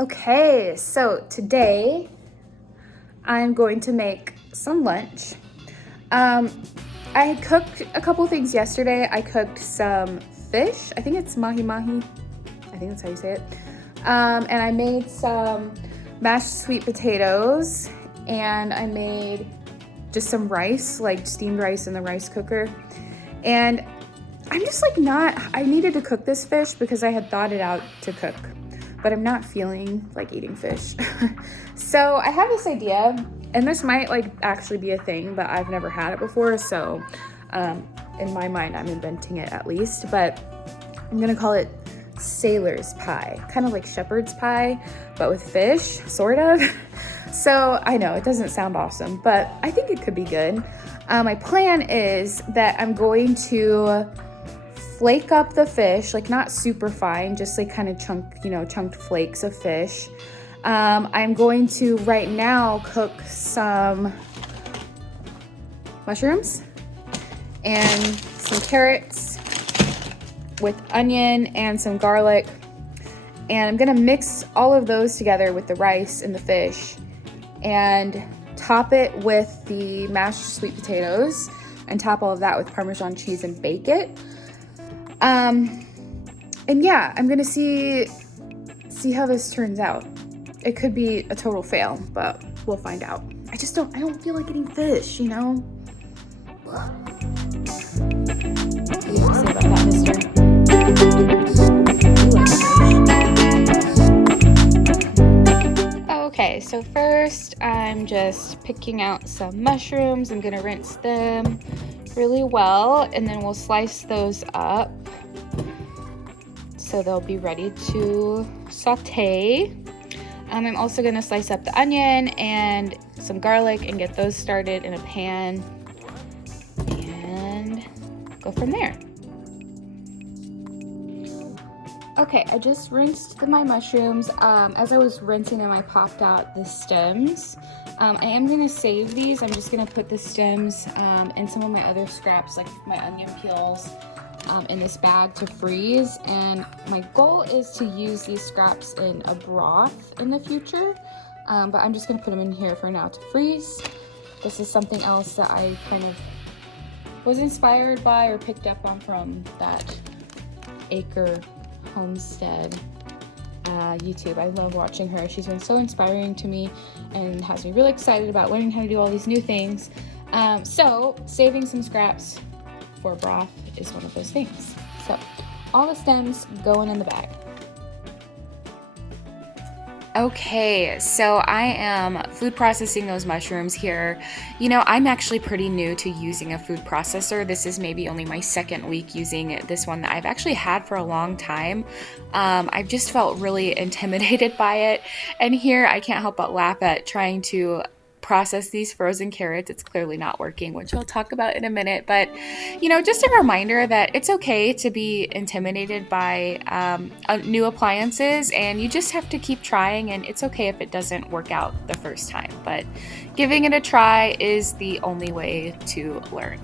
Okay, so today I'm going to make some lunch. I had cooked a couple things yesterday. I cooked some fish. I think it's mahi. I think that's how you say it. And I made some mashed sweet potatoes, and I made just some rice, like steamed rice in the rice cooker. And I'm just like I needed to cook this fish because I had thawed it out to cook, but I'm not feeling like eating fish. So I have this idea, and this might like actually be a thing, but I've never had it before. So in my mind, I'm inventing it at least, but I'm gonna call it sailor's pie, kind of like shepherd's pie, but with fish, sort of. So I know it doesn't sound awesome, but I think it could be good. My plan is that I'm going to flake up the fish, like not super fine, just like kind of chunked flakes of fish. I'm going to right now cook some mushrooms and some carrots with onion and some garlic. And I'm gonna mix all of those together with the rice and the fish and top it with the mashed sweet potatoes and top all of that with Parmesan cheese and bake it. And yeah, I'm gonna see how this turns out. It could be a total fail, but we'll find out. I don't feel like eating fish, you know? What do you have to say about that, mister? Okay, so first I'm just picking out some mushrooms. I'm gonna rinse them really well, and then we'll slice those up so they'll be ready to saute. I'm also gonna slice up the onion and some garlic and get those started in a pan and go from there. Okay, I just rinsed my mushrooms. As I was rinsing them, I popped out the stems. I am gonna save these. I'm just gonna put the stems and some of my other scraps, like my onion peels, in this bag to freeze. And my goal is to use these scraps in a broth in the future, but I'm just gonna put them in here for now to freeze. This is something else that I kind of was inspired by or picked up on from that Acre Homestead YouTube. I love watching her. She's been so inspiring to me and has me really excited about learning how to do all these new things. So saving some scraps for broth is one of those things. So all the stems going in the bag. Okay, so I am food processing those mushrooms here. You know, I'm actually pretty new to using a food processor. This is maybe only my second week using this one that I've actually had for a long time. I've just felt really intimidated by it. And here I can't help but laugh at trying to process these frozen carrots. It's clearly not working, which I'll talk about in a minute. But, you know, just a reminder that it's okay to be intimidated by new appliances, and you just have to keep trying, and it's okay if it doesn't work out the first time. But giving it a try is the only way to learn.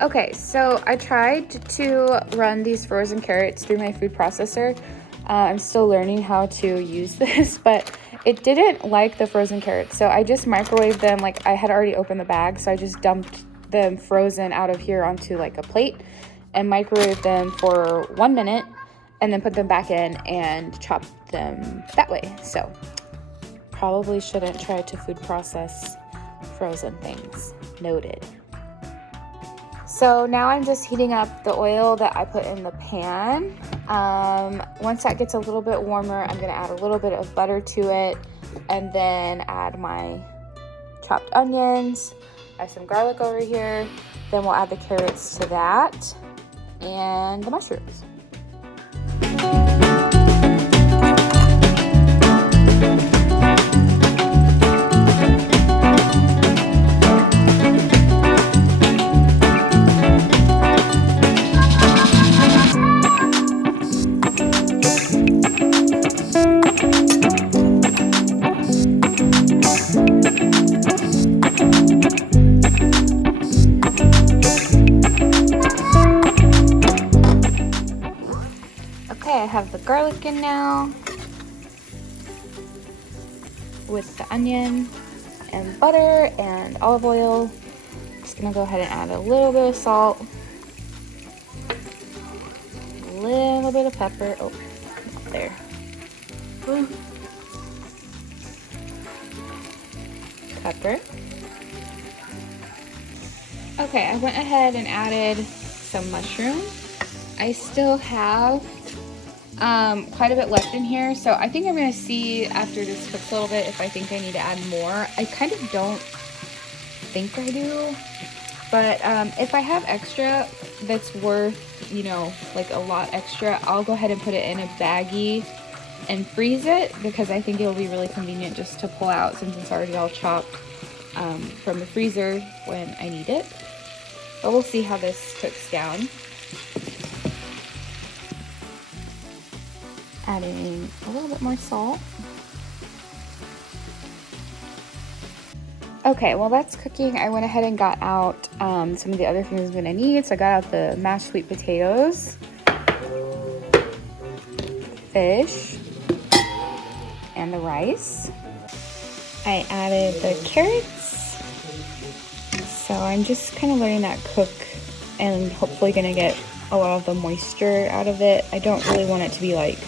Okay, so I tried to run these frozen carrots through my food processor. I'm still learning how to use this, but it didn't like the frozen carrots. So I just microwaved them. Like, I had already opened the bag, so I just dumped them frozen out of here onto like a plate and microwaved them for 1 minute and then put them back in and chopped them that way. So probably shouldn't try to food process frozen things. Noted. So now I'm just heating up the oil that I put in the pan. Once that gets a little bit warmer, I'm gonna add a little bit of butter to it and then add my chopped onions. I have some garlic over here. Then we'll add the carrots to that and the mushrooms. Okay, I have the garlic in now with the onion and butter and olive oil. Just gonna go ahead and add a little bit of salt, a little bit of pepper. Oh, not there. Pepper. Okay, I went ahead and added some mushroom. I still have quite a bit left in here, so I think I'm gonna see after this cooks a little bit if I think I need to add more. I kind of don't think I do, but if I have extra that's worth, you know, like a lot extra, I'll go ahead and put it in a baggie and freeze it, because I think it'll be really convenient just to pull out since it's already all chopped from the freezer when I need it. But we'll see how this cooks down. Adding a little bit more salt. Okay, while that's cooking, I went ahead and got out some of the other things I'm gonna need. So I got out the mashed sweet potatoes, fish, and the rice. I added the carrots. So I'm just kind of letting that cook and hopefully gonna get a lot of the moisture out of it. I don't really want it to be like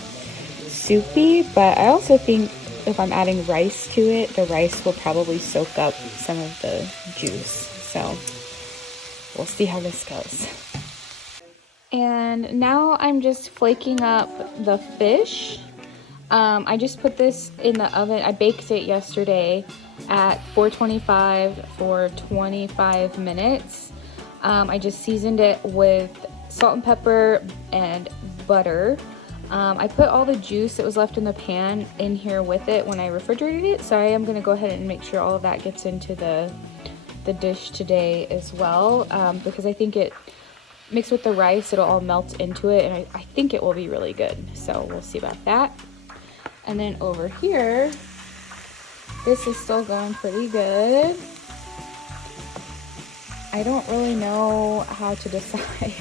soupy, but I also think if I'm adding rice to it, the rice will probably soak up some of the juice. So we'll see how this goes. And now I'm just flaking up the fish. I just put this in the oven. I baked it yesterday at 425 for 25 minutes. I just seasoned it with salt and pepper and butter. I put all the juice that was left in the pan in here with it when I refrigerated it, so I am going to go ahead and make sure all of that gets into the dish today as well, because I think it mixed with the rice, it'll all melt into it, and I think it will be really good, so we'll see about that. And then over here, this is still going pretty good. I don't really know how to decide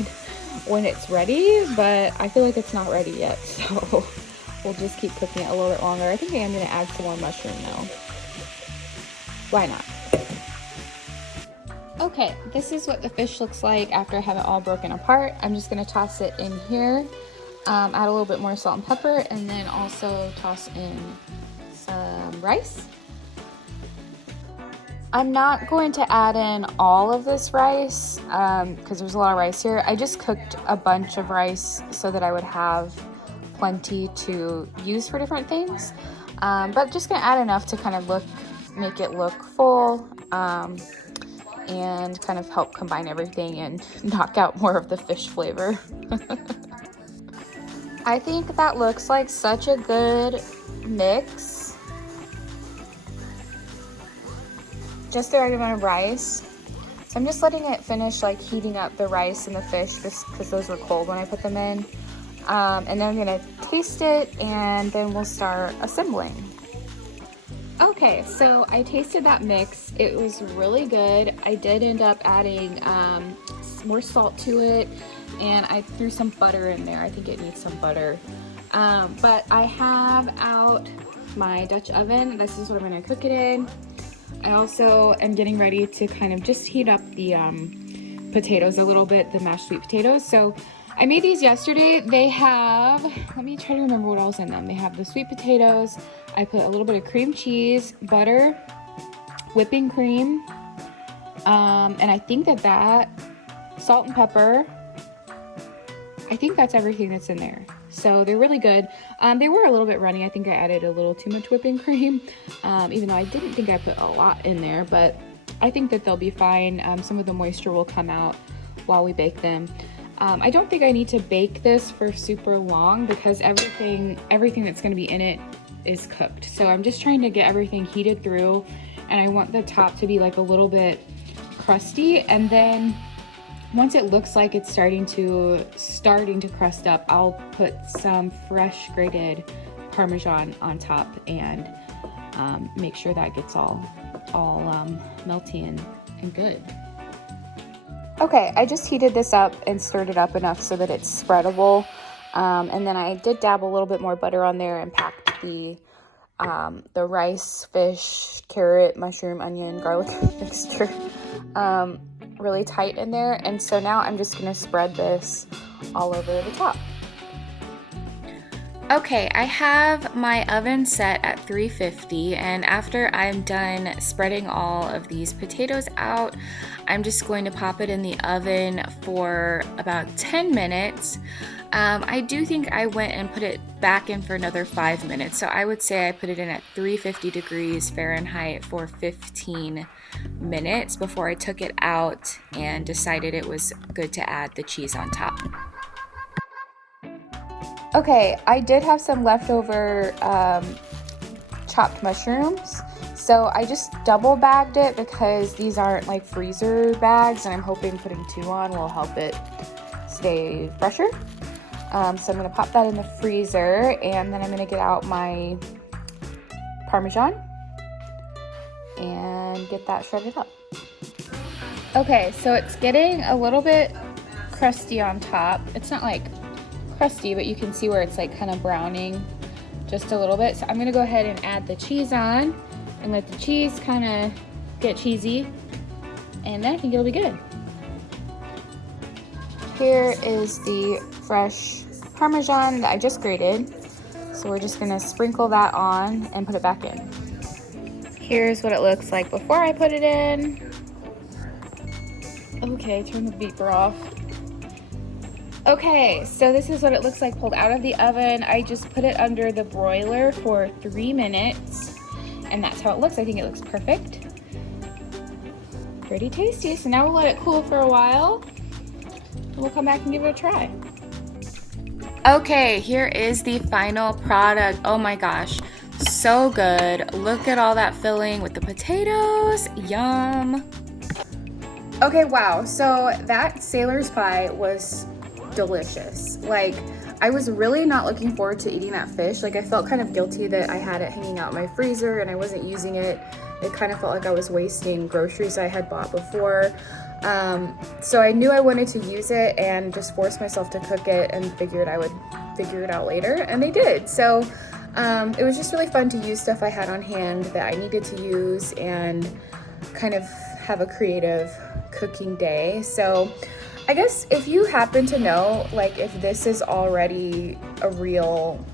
when it's ready, but I feel like it's not ready yet, so we'll just keep cooking it a little bit longer. I think I am going to add some more mushroom though. Why not? Okay, this is what the fish looks like after I have it all broken apart. I'm just going to toss it in here, add a little bit more salt and pepper, and then also toss in some rice. I'm not going to add in all of this rice because there's a lot of rice here. I just cooked a bunch of rice so that I would have plenty to use for different things. But just gonna add enough to kind of make it look full and kind of help combine everything and knock out more of the fish flavor. I think that looks like such a good mix. Just the right amount of rice. So I'm just letting it finish like heating up the rice and the fish just because those were cold when I put them in. And then I'm gonna taste it and then we'll start assembling. Okay, so I tasted that mix. It was really good. I did end up adding more salt to it, and I threw some butter in there. I think it needs some butter. But I have out my Dutch oven. This is what I'm gonna cook it in. I also am getting ready to kind of just heat up the potatoes a little bit, the mashed sweet potatoes. So I made these yesterday. They have, let me try to remember what else in them. They have the sweet potatoes. I put a little bit of cream cheese, butter, whipping cream, and I think that salt and pepper. I think that's everything that's in there. So they're really good. They were a little bit runny. I think I added a little too much whipping cream, even though I didn't think I put a lot in there, but I think that they'll be fine. Some of the moisture will come out while we bake them. I don't think I need to bake this for super long because everything that's gonna be in it is cooked. So I'm just trying to get everything heated through, and I want the top to be like a little bit crusty, and then once it looks like it's starting to crust up, I'll put some fresh grated Parmesan on top and make sure that gets all melty and good. Okay, I just heated this up and stirred it up enough so that it's spreadable. And then I did dab a little bit more butter on there and packed the rice, fish, carrot, mushroom, onion, garlic mixture really tight in there. And so now I'm just gonna spread this all over the top. Okay, I have my oven set at 350, and after I'm done spreading all of these potatoes out, I'm just going to pop it in the oven for about 10 minutes. I do think I went and put it back in for another 5 minutes, so I would say I put it in at 350 degrees Fahrenheit for 15 minutes before I took it out and decided it was good to add the cheese on top. Okay, I did have some leftover chopped mushrooms, so I just double bagged it because these aren't like freezer bags, and I'm hoping putting 2 on will help it stay fresher. So I'm gonna pop that in the freezer, and then I'm gonna get out my Parmesan and get that shredded up. Okay, so it's getting a little bit crusty on top. It's not like crusty, but you can see where it's like kind of browning just a little bit. So I'm gonna go ahead and add the cheese on and let the cheese kind of get cheesy, and then I think it'll be good. Here is the fresh Parmesan that I just grated. So we're just gonna sprinkle that on and put it back in. Here's what it looks like before I put it in. Okay, turn the beeper off. Okay, so this is what it looks like pulled out of the oven. I just put it under the broiler for 3 minutes, and that's how it looks. I think it looks perfect. Pretty tasty. So now we'll let it cool for a while, and we'll come back and give it a try. Okay, here is the final product. Oh my gosh, so good. Look at all that filling with the potatoes. Yum. Okay, wow, so that sailor's pie was delicious. Like, I was really not looking forward to eating that fish. Like, I felt kind of guilty that I had it hanging out in my freezer and I wasn't using it. It kind of felt like I was wasting groceries I had bought before. So I knew I wanted to use it and just forced myself to cook it, and figured I would figure it out later, and I did. So it was just really fun to use stuff I had on hand that I needed to use and kind of have a creative cooking day. So I guess if you happen to know, like, if this is already a real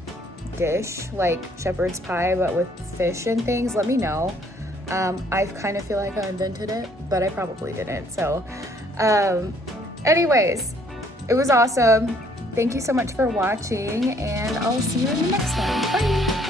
dish, like shepherd's pie, but with fish and things, let me know. I kind of feel like I invented it, but I probably didn't. So anyways, it was awesome. Thank you so much for watching, and I'll see you in the next one. Bye!